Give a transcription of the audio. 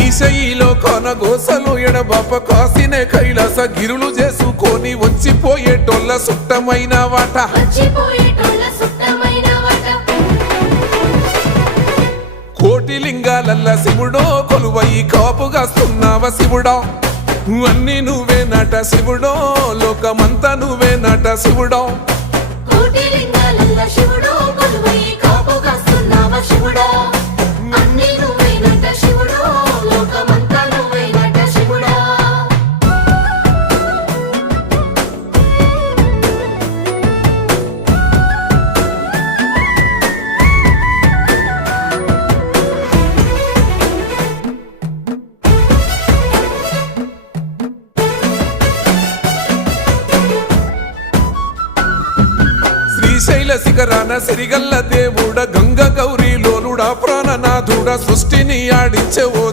ఈశయిలో కొనగోసలు ఎడబాప కాసినే కైలాస గిరులు చేసుకొని వచ్చిపోయేటోళ్ళ సుట్టమైన వాట కోటి లింగాలల్ల శివుడో కొలువయి కాపుగాస్తున్నావ శివుడా అన్ని నువ్వే నట శివుడో లోకమంతా నువ్వే నట శివుడో శ్రీశైల శిఖరాన సిరిగల్ల దేవుడ గంగ గౌరీ లోలుడా ప్రాణనాథుడ సృష్టిని ఆడించే ఓ